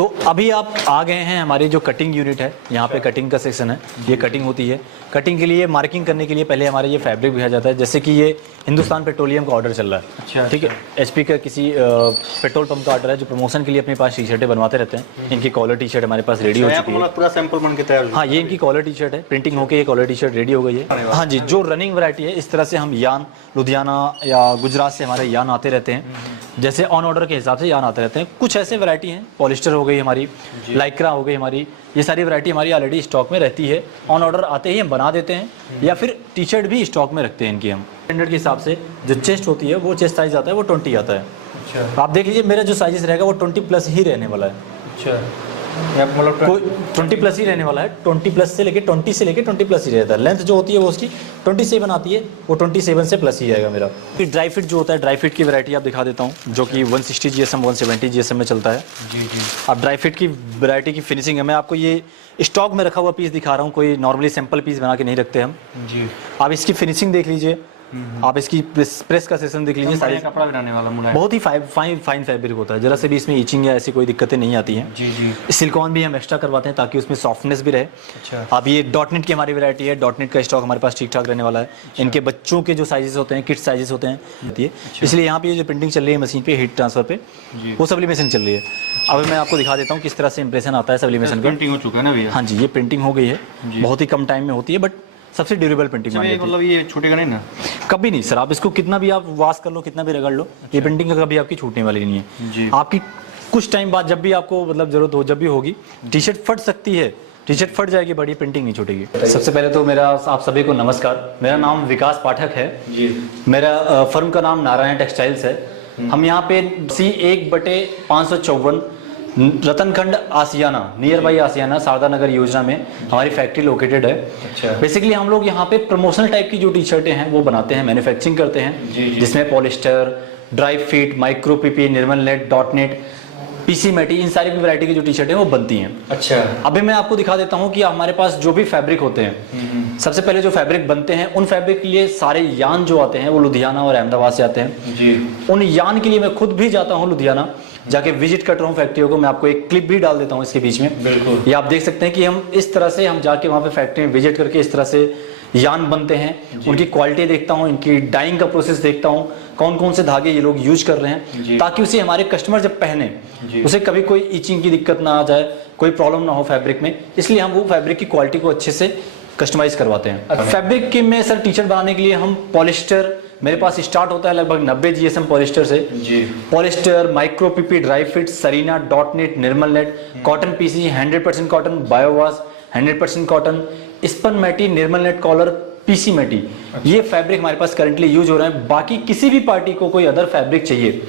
तो अभी आप आ गए हैं हमारी जो कटिंग यूनिट है, यहाँ पे कटिंग का सेक्शन है। ये कटिंग होती है। कटिंग के लिए मार्किंग करने के लिए पहले हमारे ये फैब्रिक भेजा जाता है। जैसे कि ये हिंदुस्तान पेट्रोलियम का ऑर्डर चल रहा है, अच्छा, ठीक है। एचपी का किसी पेट्रोल पंप का ऑर्डर है जो प्रमोशन के लिए अपने पास टी शर्टें बनवाते रहते हैं। इनकी कॉलर टी शर्ट हमारे पास रेडी हो चुकी है, पूरा सैंपल बन के तैयार। हाँ, ये इनकी कॉलर टी शर्ट है, प्रिंटिंग होकर ये कॉलर टी शर्ट रेडी हो गई है। हाँ जी, जो रनिंग वैरायटी है, इस तरह से हम यान लुधियाना या गुजरात से हमारे यान आते रहते हैं। जैसे ऑन ऑर्डर के हिसाब से यान आते रहते हैं। कुछ ऐसे वैरायटी हैं, पॉलिस्टर हो गई हमारी, लाइक्रा हो गई हमारी, ये सारी वैरायटी हमारी ऑलरेडी स्टॉक में रहती है। ऑन ऑर्डर आते ही हम बना देते हैं या फिर टी शर्ट भी स्टॉक में रखते हैं इनकी हम। स्टैंडर्ड के हिसाब से जो चेस्ट होती है वो चेस्ट साइज आता है वो 20 आता है। अच्छा, आप देख लीजिए मेरा जो साइज रहेगा वो 20 प्लस ही रहने वाला है। अच्छा, मतलब कोई 20 प्लस ही रहने वाला है। 20 प्लस से लेके 20 से लेके 20 प्लस ही रहता है। लेंथ जो होती है वो उसकी 27 आती है, वो 27 से प्लस ही आएगा मेरा। फिर ड्राई फिट जो होता है, ड्राई फिट की वैरायटी आप दिखा देता हूँ, जो कि 160 GSM 170 GSM में चलता है। जी जी। अब ड्राई फिट की वैरायटी की फिनिशिंग है, मैं आपको ये स्टॉक में रखा हुआ पीस दिखा रहा हूँ, कोई नॉर्मली सैंपल पीस बना के नहीं रखते हम जी। आप इसकी फिनिशिंग देख लीजिए, आप इसकी प्रेस का सेशन देख लीजिए। सारे कपड़ा बनाने वाला मुलायम, बहुत ही फाइन फैब्रिक होता है। जरा से भी इसमें ईचिंग या ऐसी कोई दिक्कतें नहीं आती हैं। जी जी। सिलिकॉन भी हम एक्स्ट्रा करवाते हैं ताकि उसमें सॉफ्टनेस भी रहे। अच्छा। अब ये डॉटनेट की हमारी वैरायटी है, डॉटनेट का स्टॉक हमारे पास ठीक ठाक रहने वाला है। अच्छा। इनके बच्चों के जो साइजेस होते हैं, किड्स साइजेस होते हैं, अच्छा। इसलिए यहाँ पे ये जो प्रिंटिंग चल रही है मशीन पे, हीट ट्रांसफर पे, वो सब्लिमेशन चल रही है। अब मैं आपको दिखा देता हूँ किस तरह से इंप्रेशन आता है सब्लिमेशन का। प्रिंटिंग हो चुका है ना भैया? हाँ जी, ये प्रिंटिंग हो गई है, बहुत ही कम टाइम में होती है, बट सबसे ड्यूरेबल प्रिंटिंग मानी जाती है। मतलब ये छूटेगा नहीं ना कभी नहीं सर, आप इसको कितना भी आप वॉश कर लो, कितना भी रगड़ लो, ये प्रिंटिंग कभी आपकी छूटने वाली नहीं है जी। आपकी कुछ टाइम बाद जब भी आपको मतलब जरूरत हो, जब भी होगी, टी शर्ट फट सकती है, टी शर्ट फट जाएगी, बड़ी प्रिंटिंग नहीं छूटेगी। सबसे पहले तो मेरा आप सभी को नमस्कार। मेरा नाम विकास पाठक है जी। मेरा फर्म का नाम नारायण टेक्सटाइल्स है। हम यहाँ पे C1/554 रतनखंड आसियाना, नियर बाई आसियाना, शारदा नगर योजना में हमारी फैक्ट्री लोकेटेड है। अच्छा। बेसिकली हम लोग यहाँ पे प्रमोशनल टाइप की जो टी शर्टें हैं वो बनाते हैं, मैन्युफैक्चरिंग करते हैं। जी, जी। जिसमें polyester, dry fit, micro PP, Nirmal net, dotnet, PC matty, इन सारी वैरायटी की जो टी शर्टें वो बनती हैं। अच्छा। अभी मैं आपको दिखा देता हूँ कि हमारे पास जो भी फैब्रिक होते हैं, सबसे पहले जो फैब्रिक बनते हैं, उन फैब्रिक के लिए सारे यान जो आते हैं वो लुधियाना और अहमदाबाद से आते हैं जी। उन यान के लिए मैं खुद भी जाता हूँ लुधियाना, जाके विजिट कर रहा हूँ फैक्ट्रियों को। मैं आपको एक क्लिप भी डाल देता हूँ इसके बीच में, बिल्कुल। ये आप देख सकते हैं कि हम इस तरह से हम जाके वहाँ पे फैक्ट्री में विजिट करके इस तरह से यान बनते हैं। उनकी क्वालिटी देखता हूँ, इनकी डाइंग का प्रोसेस देखता हूँ, कौन कौन से धागे ये लोग यूज कर रहे हैं, ताकि उसे हमारे कस्टमर जब पहने उसे कभी कोई ईचिंग की दिक्कत ना आ जाए, कोई प्रॉब्लम ना हो फैब्रिक में। इसलिए हम वो फैब्रिक की क्वालिटी को अच्छे से कस्टमाइज करवाते हैं। फैब्रिक के में सर टी शर्ट बनाने के लिए हम पॉलिस्टर, मेरे पास स्टार्ट होता है लगभग 90 GSM पॉलिस्टर से। जी। Polyester, micro PP, dry fit, सरीना, dotnet, Nirmal net, cotton PC, 100% cotton, biowash, 100% cotton, spun matty, Nirmal net collar, PC matty, ये फैब्रिक हमारे पास करंटली यूज हो रहे हैं। बाकी किसी भी पार्टी को कोई अदर फैब्रिक चाहिए,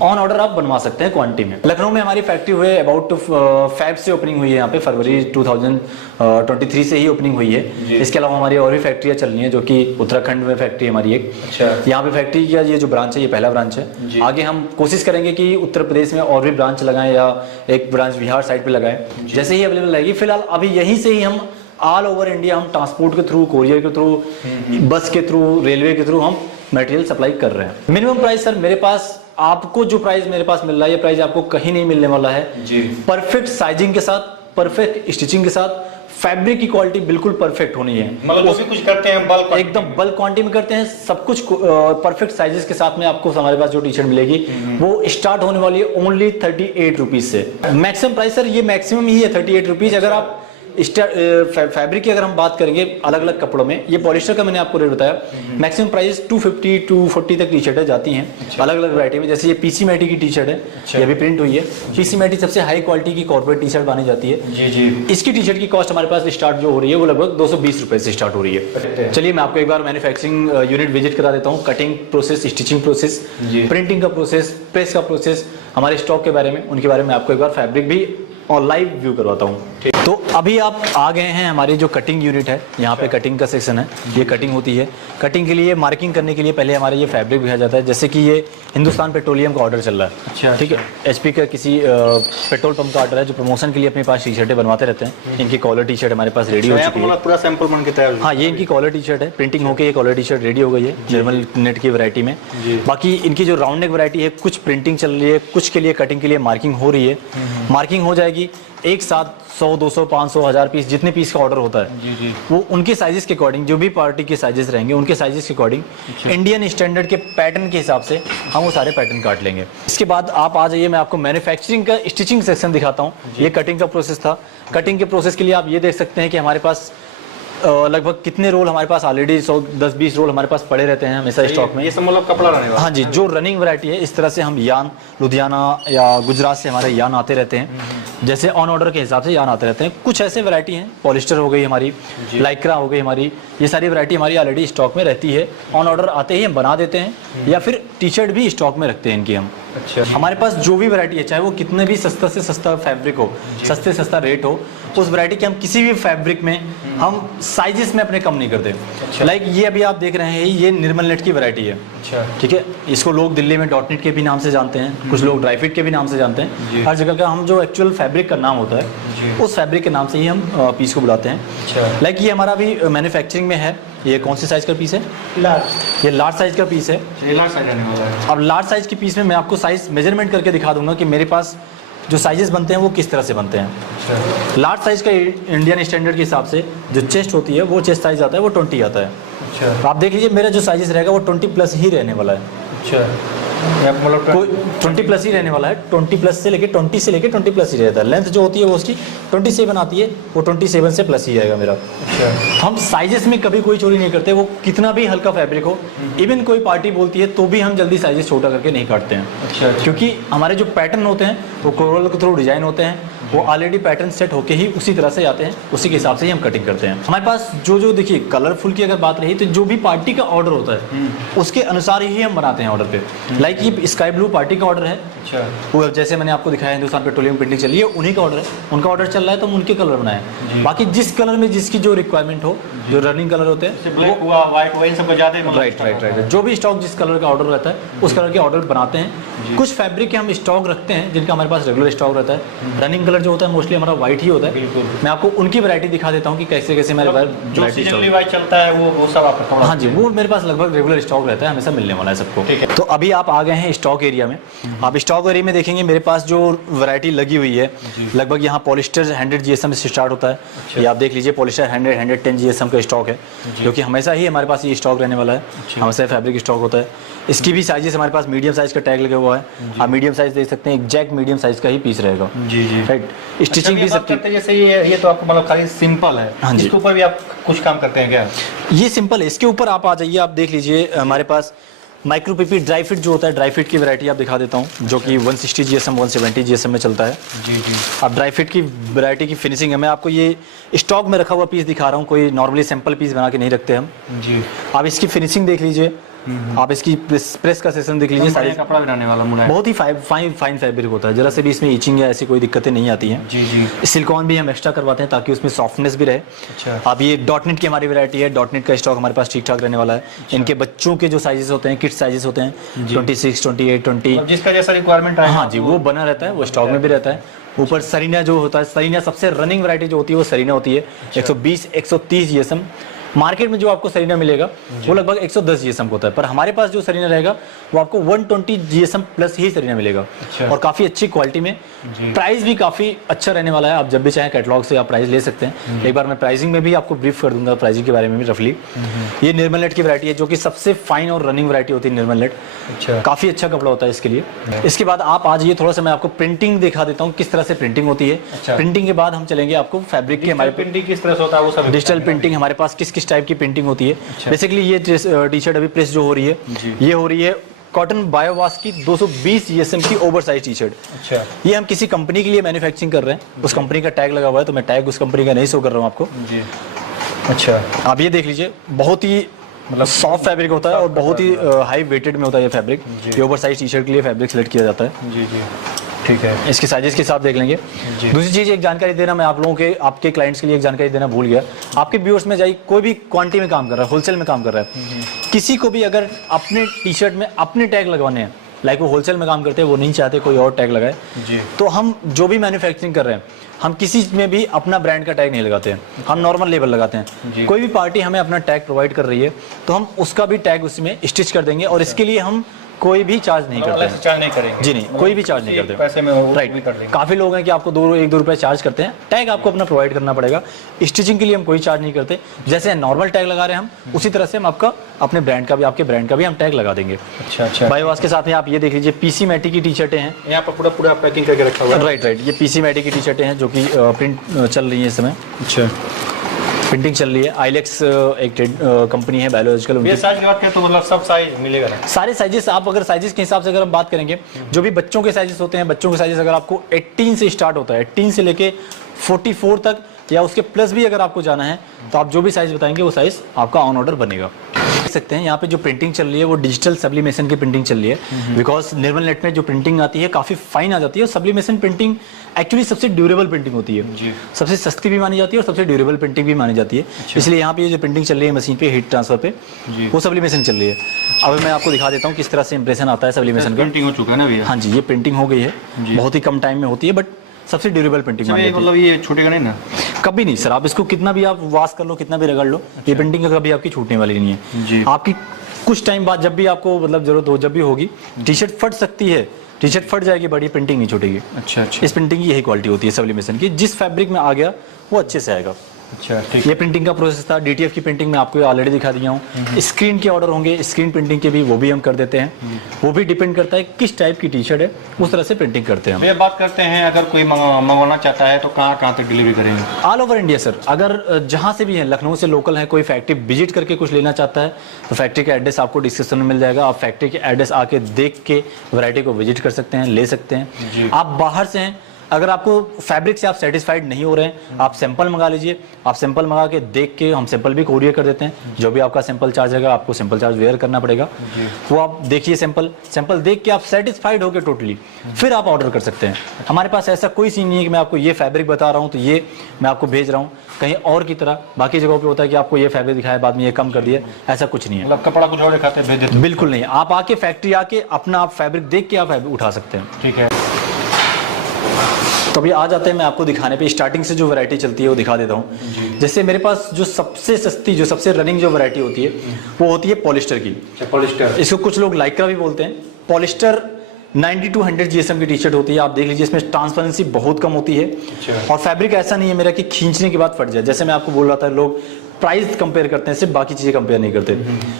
ऑन ऑर्डर आप बनवा सकते हैं क्वांटिटी में। लखनऊ में हमारी फैक्ट्री हुए अबाउट फैब से ओपनिंग हुई है, यहाँ पे फरवरी 2023 से ही ओपनिंग हुई है। इसके अलावा हमारी और भी फैक्ट्रियाँ चल रही हैं, जो कि उत्तराखंड में फैक्ट्री हमारी एक। अच्छा। यहाँ पे फैक्ट्री का ये जो ब्रांच है, ये पहला ब्रांच है। आगे हम कोशिश करेंगे कि उत्तर प्रदेश में और भी ब्रांच लगाएं या एक ब्रांच बिहार साइड पे लगाएं, जैसे ही अवेलेबल रहेगी। फिलहाल अभी यहीं से ही हम ऑल ओवर इंडिया हम ट्रांसपोर्ट के थ्रू, कोरियर के थ्रू, बस के थ्रू, रेलवे के थ्रू हम मटेरियल सप्लाई कर रहे हैं। मिनिमम प्राइस सर मेरे पास, आपको जो प्राइस मेरे पास मिल रहा है, ये प्राइस आपको कहीं नहीं मिलने वाला है जी। परफेक्ट साइजिंग के साथ, परफेक्ट स्टिचिंग के साथ, फैब्रिक की क्वालिटी बिल्कुल परफेक्ट होनी है। मतलब जो भी कुछ करते हैं बल्क, एकदम बल्क क्वांटिटी में करते हैं, सब कुछ परफेक्ट साइजेस के साथ में आपको हमारे पास जो टी शर्ट मिलेगी वो स्टार्ट होने वाली है ओनली 38 रुपीज से। मैक्सिमम प्राइस सर ये मैक्सिमम ही है 38 रुपीज। अगर आप फैब्रिक की अगर हम बात करेंगे अलग अलग कपड़ों में, ये पॉलिस्टर का मैंने आपको रेट बताया, मैक्सिमम प्राइस 250 240 तक टी शर्टें जाती हैं। अच्छा। अलग अलग वैरायटी में, जैसे ये पीसी मैटी की टी शर्ट है। अच्छा। ये भी प्रिंट हुई है। पीसी मैटी सबसे हाई क्वालिटी की कॉर्पोरेट टी शर्ट मानी जाती है। जी जी। इसकी टी शर्ट की कॉस्ट हमारे पास स्टार्ट जो हो रही है वो लगभग 220 रुपए से स्टार्ट हो रही है। चलिए मैं आपको एक बार मैन्युफैक्चरिंग यूनिट विजिट करा देता हूँ। Cutting process, stitching process, printing का प्रोसेस, प्रेस का प्रोसेस, हमारे स्टॉक के बारे में, उनके बारे में आपको एक बार फैब्रिक भी और लाइव व्यू करवाता हूँ। तो अभी आप आ गए हैं हमारी जो कटिंग यूनिट है, यहाँ पे कटिंग का सेक्शन है। ये कटिंग होती है। कटिंग के लिए मार्किंग करने के लिए पहले हमारे ये फैब्रिक दिखाया जाता है। जैसे कि ये हिंदुस्तान पेट्रोलियम का ऑर्डर चल रहा है, अच्छा, ठीक है। एचपी का किसी पेट्रोल पंप का ऑर्डर है जो प्रमोशन के लिए अपने पास टी शर्टें बनवाते रहते हैं। इनकी कॉलर टी शर्ट हमारे पास रेडी हो चुकी है। पूरा सैंपल बन के तैयार। हाँ, ये इनकी कॉलर टी शर्ट है। प्रिंटिंग होकर ये कॉलर टी शर्ट रेडी हो गई है निर्मल नेट की वैरायटी में। बाकी इनकी जो राउंड नेक वैरायटी है, कुछ प्रिंटिंग चल रही है, कुछ के लिए कटिंग के लिए मार्किंग हो रही है। मार्किंग हो जाएगी एक साथ 100, 200, 500, 1000 पीस, जितने पीस का ऑर्डर होता है वो उनके साइजेस के अकॉर्डिंग, जो भी पार्टी के साइजेस रहेंगे उनके साइजेस के अकॉर्डिंग इंडियन स्टैंडर्ड के पैटर्न के हिसाब से हम वो सारे पैटर्न काट लेंगे। इसके बाद आप आ जाइए, मैं आपको मैन्युफैक्चरिंग का स्टिचिंग सेक्शन दिखाता हूँ। ये कटिंग का प्रोसेस था। कटिंग के प्रोसेस के लिए आप ये देख सकते हैं कि हमारे पास लगभग कितने रोल हमारे पास ऑलरेडी 110-20 रोल हमारे पास पड़े रहते हैं हमेशा स्टॉक में। ये सब मतलब कपड़ा रहने वाला। हाँ जी, जो रनिंग वैरायटी है, इस तरह से हम यान लुधियाना या गुजरात से हमारे यान आते रहते हैं। जैसे ऑन ऑर्डर के हिसाब से यान आते रहते हैं। कुछ ऐसे वैरायटी हैं, पॉलिस्टर हो गई हमारी, लाइक्रा हो गई हमारी, ये सारी वैरायटी हमारी ऑलरेडी स्टॉक में रहती है। ऑन ऑर्डर आते ही हम बना देते हैं या फिर टी शर्ट भी स्टॉक में रखते हैं इनकी हम। अच्छा, हमारे पास जो भी वैरायटी है, चाहे वो कितने भी सस्ता से सस्ता फैब्रिक हो, सस्ते सस्ता रेट हो, उस वैरायटी के हम किसी भी फैब्रिक में हम साइजेस में अपने कम नहीं करते। लाइक ये अभी आप देख रहे हैं, ये निर्मल नेट की वैरायटी है, ठीक है। इसको लोग दिल्ली में डॉट नेट के भी नाम से जानते हैं, कुछ लोग ड्राई फिट के भी नाम से जानते हैं। हर जगह का हम जो एक्चुअल फैब्रिक का नाम होता है उस फैब्रिक के नाम से ही हम पीस को बुलाते हैं। लाइक ये हमारा अभी मैन्युफैक्चरिंग में है। ये कौन सी साइज का पीस है? लार्ज। ये लार्ज साइज का पीस है। लार्ज साइज आने वाला है। अब लार्ज साइज के पीस में मैं आपको साइज मेजरमेंट करके दिखा दूंगा कि मेरे पास जो साइजेस बनते हैं वो किस तरह से बनते हैं। लार्ज साइज का इंडियन स्टैंडर्ड के हिसाब से जो चेस्ट होती है वो चेस्ट साइज आता है वो 20 आता है। अच्छा, आप देख लीजिए मेरा जो साइजेस रहेगा वो 20 प्लस ही रहने वाला है। अच्छा, मतलब कोई 20 प्लस ही रहने वाला है। 20 प्लस से लेके 20 से लेके 20 प्लस ही रहता है। लेंथ जो होती है वो उसकी 27 आती है, वो 27 से प्लस ही आएगा मेरा। अच्छा, हम साइजेस में कभी कोई चोरी नहीं करते। वो कितना भी हल्का फैब्रिक हो, इवन कोई पार्टी बोलती है तो भी हम जल्दी साइजेस छोटा करके नहीं काटते हैं। अच्छा, क्योंकि हमारे जो पैटर्न होते हैं वो कोरल के थ्रू डिजाइन होते हैं, वो ऑलरेडी पैटर्न सेट होके ही उसी तरह से आते हैं, उसी के हिसाब से ही हम कटिंग करते हैं। हमारे पास जो देखिए कलरफुल की अगर बात रही तो जो भी पार्टी का ऑर्डर होता है उसके अनुसार ही हम बनाते हैं ऑर्डर पे। लाइक ये स्काई ब्लू पार्टी का ऑर्डर है। अच्छा, वो जैसे मैंने आपको दिखाया हिंदुस्तान पेट्रोलियम प्रिंटिंग चल रही है, उन्हीं का ऑर्डर है, उनका ऑर्डर चल रहा है तो हम उनके कलर बनाए। बाकी जिस कलर में जिसकी जो रिक्वायरमेंट हो, जो रनिंग कलर होते हैं, ब्लैक हुआ, व्हाइट हुआ, इन सब ज्यादा राइट, जो भी स्टॉक जिस कलर का ऑर्डर रहता है उस कलर के ऑर्डर बनाते हैं। कुछ फैब्रिक के हम स्टॉक रखते हैं जिनका हमारे पास रेगुलर स्टॉक रहता है। रनिंग कलर जो होता है मोस्टली हमारा व्हाइट ही होता है। मैं आपको उनकी वैरायटी दिखा देता हूँ कि कैसे कैसे मेरे जो सीजनली व्हाइट चलता है वो सब आपका। हाँ जी, वो मेरे पास लगभग रेगुलर स्टॉक रहता है, हमेशा मिलने वाला है सबको। तो अभी आप आ गए हैं स्टॉक एरिया में। आप स्टॉक एरिया में देखेंगे मेरे पास जो वैरायटी लगी हुई है, लगभग यहाँ पॉलिस्टर 100 GSM से स्टार्ट होता है। ये आप देख लीजिए पॉलिस्टर 110 GSM का स्टॉक है, जो कि हमेशा ही हमारे पास ये स्टॉक रहने वाला है। हमेशा फैब्रिक स्टॉक होता है। इसकी भी साइजेस हमारे पास मीडियम साइज का टैग लगा हुआ है। आप मीडियम साइज देख सकते हैं, एग्जैक्ट मीडियम साइज का ही पीस रहेगा। जी, राइट। स्टिचिंग भी सबकी जैसे ये तो आपको मतलब खाली सिंपल है। हाँ जी। इसके ऊपर भी आप कुछ काम करते हैं क्या? ये सिंपल है। इसके ऊपर आप आ जाइए, आप देख लीजिए हमारे पास माइक्रो पीपी ड्राई फिट जो होता है, ड्राई फिट की वैरायटी आप दिखा देता हूँ, जो कि 160 GSM 170 GSM में चलता है। जी। अब ड्राई फिट की वैरायटी की फिनिशिंग है। मैं आपको ये स्टॉक में रखा हुआ पीस दिखा रहा हूँ, कोई नॉर्मली सैंपल पीस बना के नहीं रखते हम। जी, आप इसकी फिनिशिंग देख लीजिए, आप इसकी प्रेस का सेक्शन देख लीजिए। सारे कपड़ा बनाने वाला मुलायम, बहुत ही फाइन फैब्रिक होता है। जरा से भी इसमें इचिंग या ऐसी कोई दिक्कतें नहीं आती हैं। जी। सिलिकॉन भी हम एक्स्ट्रा करवाते हैं ताकि उसमें सॉफ्टनेस भी रहे। अच्छा, अब ये डॉट नेट की हमारी वैरायटी है। डॉट नेट का स्टॉक हमारे पास ठीक ठाक रहने वाला है। इनके बच्चों के जो साइजेस होते हैं, किड साइजेस होते हैं 26, 28, 20, जिसका जैसा रिक्वायरमेंट है। हाँ जी, वो बना रहता है, वो स्टॉक में भी रहता है। ऊपर सरीना जो होता है, सरीना सबसे रनिंग वैरायटी जो होती है वो सरीना होती है। 120, 130 GSM मार्केट में जो आपको सरीना मिलेगा वो लगभग 110 GSM होता है, पर हमारे पास जो सरीना रहेगा वो आपको 120 GSM प्लस ही सरीना मिलेगा। अच्छा। और काफ़ी अच्छी क्वालिटी में। प्राइस भी काफ़ी अच्छा रहने वाला है। आप जब भी चाहें कैटलॉग से आप प्राइस ले सकते हैं। एक बार मैं प्राइसिंग में भी आपको ब्रीफ कर दूंगा, प्राइसिंग के बारे में भी रफली। ये निर्मल नेट की वैरायटी है जो कि सबसे फाइन और रनिंग वैरायटी होती है निर्मल नेट। अच्छा, काफ़ी अच्छा कपड़ा होता है इसके लिए। इसके बाद आप आ जाइए, थोड़ा सा मैं आपको प्रिंटिंग दिखा देता हूँ किस तरह से प्रिंटिंग होती है। अच्छा। प्रिंटिंग के बाद हम चलेंगे आपको फैब्रिक के हमारे प्रिंटिंग किस तरह से होता है वो सब। डिजिटल प्रिंटिंग हमारे पास किस किस टाइप की प्रिंटिंग होती है। बेसिकली ये टी शर्ट अभी प्रेस जो हो रही है, ये हो रही है कॉटन बायोवास की 220 GSM की ओवर साइज टी शर्ट। अच्छा, ये हम किसी कंपनी के लिए मैन्युफैक्चरिंग कर रहे हैं, उस कंपनी का टैग लगा हुआ है, तो मैं टैग उस कंपनी का नहीं शो कर रहा हूँ आपको। जी। अच्छा, आप ये देख लीजिए, बहुत ही मतलब सॉफ्ट फैब्रिक होता है और बहुत ही हाई वेटेड में होता है ये फैब्रिक। ये ओवर साइज टी शर्ट के लिए फैब्रिक सेलेक्ट किया जाता है। जी। ठीक है। इसके साइजेस के साथ देख लेंगे। जी। दूसरी चीज एक जानकारी देना, मैं आप लोगों के आपके क्लाइंट्स के लिए एक जानकारी देना भूल गया। आपके व्यूअर्स में जाइए, कोई भी क्वांटिटी में काम कर रहा है, होलसेल में काम कर रहा है, किसी को भी अगर अपने टी शर्ट में अपने टैग लगवाने हैं, लाइक वो होलसेल में काम करते हैं, वो नहीं चाहते कोई और टैग लगाए, जी। तो हम जो भी मैन्युफैक्चरिंग कर रहे हैं, हम किसी में भी अपना ब्रांड का टैग नहीं लगाते हैं, हम नॉर्मल लेबल लगाते हैं। कोई भी पार्टी हमें अपना टैग प्रोवाइड कर रही है तो हम उसका भी टैग उसमें स्टिच कर देंगे, और इसके लिए हम कोई भी चार्ज नहीं करते अलग हैं। से चार्ज नहीं करेंगे जी नहीं, कोई भी चार्ज नहीं करते। पैसे में वो भी राइट। कर देंगे। काफ़ी लोग हैं कि आपको 1-2 रुपए चार्ज करते हैं, टैग आपको अपना प्रोवाइड करना पड़ेगा। स्टिचिंग के लिए हम कोई चार्ज नहीं करते, जैसे नॉर्मल टैग लगा रहे हैं हम, उसी तरह से हम आपका अपने ब्रांड का भी, आपके ब्रांड का भी हम टैग लगा देंगे। अच्छा अच्छा। बायोवास के साथ में आप ये देख लीजिए, पीसी मैटी की टी शर्टें हैं। यहाँ पर पूरा पूरा पैकिंग करके रखा हुआ है। राइट राइट, ये पीसी मैटी की टी शर्टें हैं जो कि प्रिंट चल रही है इस समय, अच्छा। प्रिंटिंग चल रही है। आइलेक्स एक कंपनी है बायोलॉजिकल, ये साइज की बात करें तो मतलब सब साइज मिलेगा ना? सारे साइजेस। आप अगर साइजेस के हिसाब से अगर हम बात करेंगे, जो भी बच्चों के साइजेस होते हैं, बच्चों के साइजेस अगर आपको 18 से स्टार्ट होता है, 18 से लेके 44 तक या उसके प्लस भी अगर आपको जाना है, तो आप जो भी साइज बताएंगे वो साइज आपका ऑन ऑर्डर बनेगा। देख सकते हैं यहाँ पे जो प्रिंटिंग चल रही है वो डिजिटल सब्लिमेशन की प्रिंटिंग चल रही है, बिकॉज निर्मल नेट में जो प्रिंटिंग आती है काफ़ी फाइन आ जाती है, और सब्लिमेशन प्रिंटिंग एक्चुअली सबसे ड्यूरेबल प्रिंटिंग होती है, सबसे सस्ती भी मानी जाती है और सबसे ड्यूरेबल प्रिंटिंग भी मानी जाती है। इसलिए यहाँ पे ये जो प्रिंटिंग चल रही है मशीन पे, हीट ट्रांसफर पे, वो सब्लिमेशन चल रही है। अब मैं आपको दिखा देता हूँ किस तरह से इंप्रेशन आता है सब्लिमेशन का। प्रिंटिंग हो चुका है ना भैया? हाँ जी, ये प्रिंटिंग हो गई है, बहुत ही कम टाइम में होती है, बट सबसे ड्यूरेबल प्रिंटिंग मानी जाती है। मतलब ये छूटेगा नहीं ना? कभी नहीं सर, आप इसको कितना भी आप वॉश कर लो, कितना भी रगड़ लो, ये प्रिंटिंग का कभी आपकी छूटने वाली नहीं है। जी। आपकी कुछ टाइम बाद जब भी आपको मतलब जरूरत हो, जब भी होगी, टी शर्ट फट सकती है, टी शर्ट फट जाएगी, बड़ी प्रिंटिंग नहीं छूटेगी। अच्छा अच्छा। इस प्रिंटिंग की यही क्वालिटी होती है सब्लिमेशन की, जिस फैब्रिक में आ गया वो अच्छे से आएगा। अच्छा ठीक। ये प्रिंटिंग का प्रोसेस था। डीटीएफ की प्रिंटिंग में आपको ऑलरेडी दिखा दिया हूँ। स्क्रीन के ऑर्डर होंगे, स्क्रीन प्रिंटिंग के भी वो भी हम कर देते हैं, वो भी डिपेंड करता है किस टाइप की टी शर्ट है, उस तरह से प्रिंटिंग करते हैं हम। भैया बात करते हैं, अगर कोई मंगवाना चाहता है तो कहाँ कहाँ तक डिलीवरी करेंगे? ऑल ओवर इंडिया सर, अगर जहाँ से भी है, लखनऊ से लोकल है, कोई फैक्ट्री विजिट करके कुछ लेना चाहता है तो फैक्ट्री का एड्रेस आपको डिस्क्रिप्शन में मिल जाएगा। आप फैक्ट्री के एड्रेस आके देख के वैरायटी को विजिट कर सकते हैं, ले सकते हैं। आप बाहर से हैं, अगर आपको फैब्रिक से आप सेटिस्फाइड नहीं हो रहे हैं, आप सैंपल मंगा लीजिए। आप सैंपल मंगा के देख के, हम सैंपल भी कोरियर कर देते हैं। जो भी आपका सैंपल चार्ज रहेगा, आपको सैंपल चार्ज वेयर करना पड़ेगा, वो आप देखिए, सैंपल देख के आप सेटिस्फाइड हो गए टोटली, फिर आप ऑर्डर कर सकते हैं। हमारे पास ऐसा कोई सीन नहीं है कि मैं आपको ये फैब्रिक बता रहा हूँ तो ये मैं आपको भेज रहा हूँ कहीं और की तरह। बाकी जगहों पे होता है कि आपको ये फैब्रिक दिखाया, बाद में ये कम कर दिया, ऐसा कुछ नहीं है। मतलब कपड़ा कुछ और दिखाते हैं, भेज देते हैं? बिल्कुल नहीं, आप आके फैक्ट्री आके अपना आप फैब्रिक देख के आप फैब्रिक उठा सकते हैं। ठीक है। तो अभी आ जाते हैं मैं आपको दिखाने पे, स्टार्टिंग से जो वैरायटी चलती है वो दिखा देता हूँ। जैसे मेरे पास जो सबसे सस्ती, जो सबसे रनिंग जो वैरायटी होती है वो होती है पॉलिस्टर की। पॉलिस्टर, इसको कुछ लोग लाइक्रा भी बोलते हैं। पॉलिस्टर 90 to 100 GSM की टी शर्ट होती है। आप देख लीजिए, इसमें ट्रांसपेरेंसी बहुत कम होती है, और फैब्रिक ऐसा नहीं है मेरा कि खींचने के बाद फट जाए। जैसे मैं आपको बोल रहा था, लोग प्राइस कंपेयर करते हैं, सिर्फ बाकी चीजें कंपेयर नहीं करते।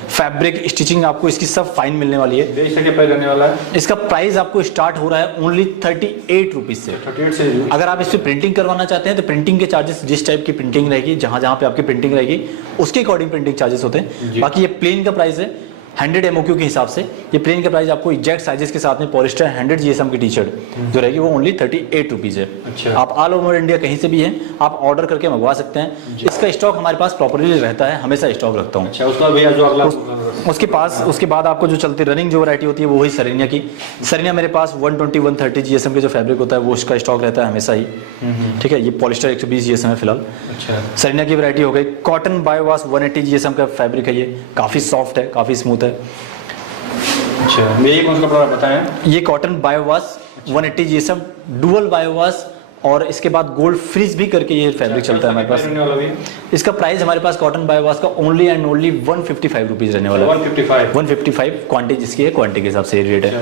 फैब्रिक, स्टिचिंग आपको इसकी सब फाइन मिलने वाली है। इसका क्या प्राइस रहने वाला है? इसका प्राइस आपको स्टार्ट हो रहा है ओनली 38 रुपीज से। 38 से। अगर आप इस पे प्रिंटिंग करवाना चाहते हैं तो प्रिंटिंग के चार्जेस, जिस टाइप की प्रिंटिंग रहेगी, जहां जहां पे आपकी प्रिंटिंग रहेगी, उसके अकॉर्डिंग प्रिंटिंग चार्जेस होते हैं। बाकी ये प्लेन का प्राइस है 100 MOQ के हिसाब से। ये प्लेन का प्राइस आपको एग्जैक्ट साइजेस के साथ में पॉलिस्टर 100 GSM की टी शर्ट जो रहेगी वो ओनली 38 रुपीज है। अच्छा। आप ऑल ओवर इंडिया कहीं से भी हैं, आप ऑर्डर करके मंगवा सकते हैं। इसका स्टॉक हमारे पास प्रॉपरली रहता है, हमेशा स्टॉक रखता हूँ। अच्छा, उसका भैया जो अगला उसके बाद आपको जो चलती रनिंग जो वैरायटी होती है वो वही सरीनिया की। सरीनिया मेरे पास 120-130 GSM के जो फैब्रिक होता है वो उसका स्टॉक रहता है हमेशा ही। ठीक है, ये पॉलिस्टर 120 GSM है फिलहाल। अच्छा। सरीनिया की वैरायटी हो गई। कॉटन बायोवास 180 GSM का फैब्रिक है, ये काफ़ी सॉफ्ट है, काफ़ी स्मूथ है। अच्छा, ये कौन सा प्रोडक्ट बताएं? ये कॉटन बायोवास 180 GSM डुअल बायोवास, और इसके बाद गोल्ड फ्रीज भी करके ये फैब्रिक चलता है हमारे पास। इसका प्राइस हमारे पास कॉटन बायोवास का ओनली एंड ओनली 155 रुपीज रहने वाला है। 155 क्वांटिटी जिसकी है, क्वांटिटी के हिसाब से रेट है।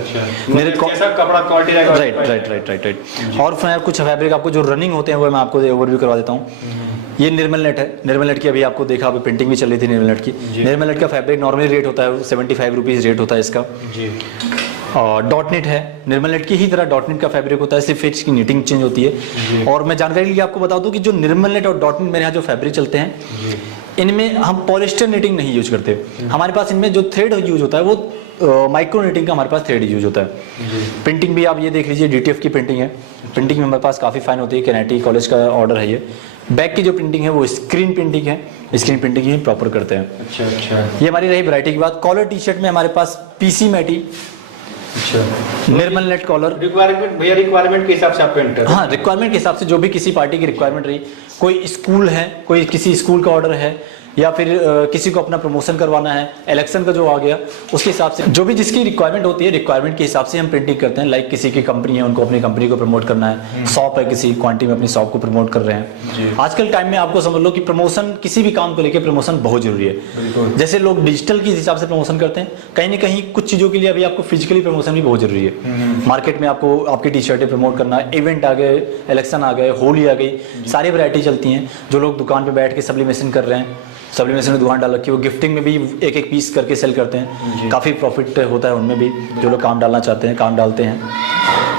मेरे कपड़ा क्वालिटी रहेगा। राइट। और फिर कुछ फैब्रिक आपको जो रनिंग होते हैं वो मैं आपको ओवरव्यू करवा देता हूँ। ये निर्मल नेट है। निर्मल नेट की अभी आपको देखा, अभी प्रिंटिंग भी चल रही थी निर्मल नेट की। निर्मल नेट का फैब्रिक नॉर्मली रेट होता है 75 रुपीज रेट होता है इसका। और डॉट नेट है, निर्मल नेट की ही तरह डॉट नेट का फैब्रिक होता है, सिर्फ इसकी नीटिंग चेंज होती है। और मैं जानकारी के लिए आपको बता दूं कि जो निर्मल नेट और डॉट नेट मेरे यहाँ जो फैब्रिक चलते हैं, इनमें हम पॉलिस्टर नीटिंग नहीं यूज करते। हमारे पास इनमें जो थ्रेड यूज होता है वो माइक्रो नीटिंग का हमारे पास थ्रेड यूज होता है। प्रिंटिंग भी आप ये देख लीजिए, DTF की प्रिंटिंग है। प्रिंटिंग में हमारे पास काफ़ी फाइन होती है, केनेटी कॉलेज का ऑर्डर है ये। बैक की जो प्रिंटिंग है वो स्क्रीन प्रिंटिंग है, स्क्रीन प्रिंटिंग ही प्रॉपर करते हैं। अच्छा। ये हमारी रही वैरायटी की बात। कॉलर टी शर्ट में हमारे पास PC मैटी Nirmal net collar. Requirement भैया, रिक्वायरमेंट के हिसाब से आप पेंट हाँ, रिक्वायरमेंट के हिसाब से जो भी किसी पार्टी की रिक्वायरमेंट रही, कोई स्कूल है, कोई किसी स्कूल का ऑर्डर है, या फिर किसी को अपना प्रमोशन करवाना है, इलेक्शन का जो आ गया उसके हिसाब से जो भी जिसकी रिक्वायरमेंट होती है, रिक्वायरमेंट के हिसाब से हम प्रिंटिंग करते हैं। लाइक किसी की कंपनी है, उनको अपनी कंपनी को प्रमोट करना है, शॉप है, किसी क्वांटिटी में अपनी शॉप को प्रमोट कर रहे हैं। आजकल टाइम में आपको समझ लो कि प्रमोशन, किसी भी काम को लेकर प्रमोशन बहुत जरूरी है। जैसे लोग डिजिटल के हिसाब से प्रमोशन करते हैं, कहीं ना कहीं कुछ चीज़ों के लिए अभी आपको फिजिकली प्रमोशन भी बहुत जरूरी है। मार्केट में आपको आपकी टी शर्टें प्रमोट करना, इवेंट आ गए, इलेक्शन आ गए, होली आ गई, सारी वैरायटी चलती हैं। जो लोग दुकान पर बैठ के सब्लिमेशन कर रहे हैं, सब्लिमेशन में दुकान डाल रखी है, वो गिफ्टिंग में भी एक एक पीस करके सेल करते हैं, काफ़ी प्रॉफिट होता है उनमें भी। जो लोग काम डालना चाहते हैं काम डालते हैं।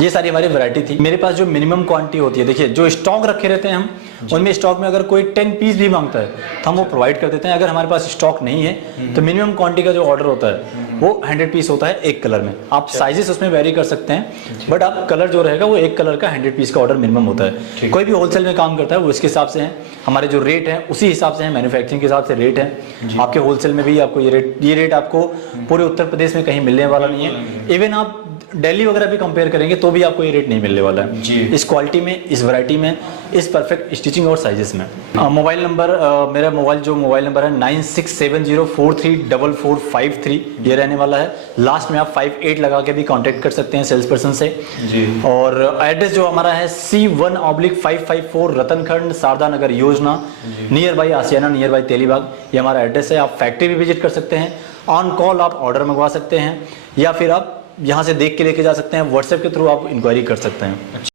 ये सारी हमारी वैरायटी थी। मेरे पास जो मिनिमम क्वांटिटी होती है, देखिए जो स्टॉक रखे रहते हैं हम, उनमें स्टॉक में अगर कोई 10 पीस भी मांगता है तो हम वो प्रोवाइड कर देते हैं। अगर हमारे पास स्टॉक नहीं है तो मिनिमम क्वांटिटी का जो ऑर्डर होता है वो 100 पीस होता है एक कलर में। आप साइजेस उसमें वेरी कर सकते हैं, बट आप कलर जो रहेगा वो एक कलर का 100 पीस का ऑर्डर मिनिमम होता है। कोई भी होलसेल में काम करता है वो इसके हिसाब से है। हमारे जो रेट है उसी हिसाब से है, मैन्युफैक्चरिंग के हिसाब से रेट है। आपके होलसेल में भी आपको ये रेट आपको पूरे उत्तर प्रदेश में कहीं मिलने वाला नहीं है। इवन आप दिल्ली वगैरह भी कंपेयर करेंगे तो भी आपको ये रेट नहीं मिलने वाला है जी। इस क्वालिटी में, इस वैरायटी में, इस परफेक्ट स्टिचिंग और साइजेस में। मोबाइल नंबर, मेरा मोबाइल नंबर है 9670434453, ये रहने वाला है। लास्ट में आप 58 लगा के भी कांटेक्ट कर सकते हैं सेल्स पर्सन से जी। और एड्रेस जो हमारा है C1/554 रतनखंड शारदा नगर योजना, near by Ashiyana, near by Telibagh, ये हमारा एड्रेस है। आप फैक्ट्री भी विजिट कर सकते हैं, ऑन कॉल आप ऑर्डर मंगवा सकते हैं, या फिर आप यहाँ से देख के लेके जा सकते हैं, व्हाट्सएप के थ्रू आप इंक्वायरी कर सकते हैं।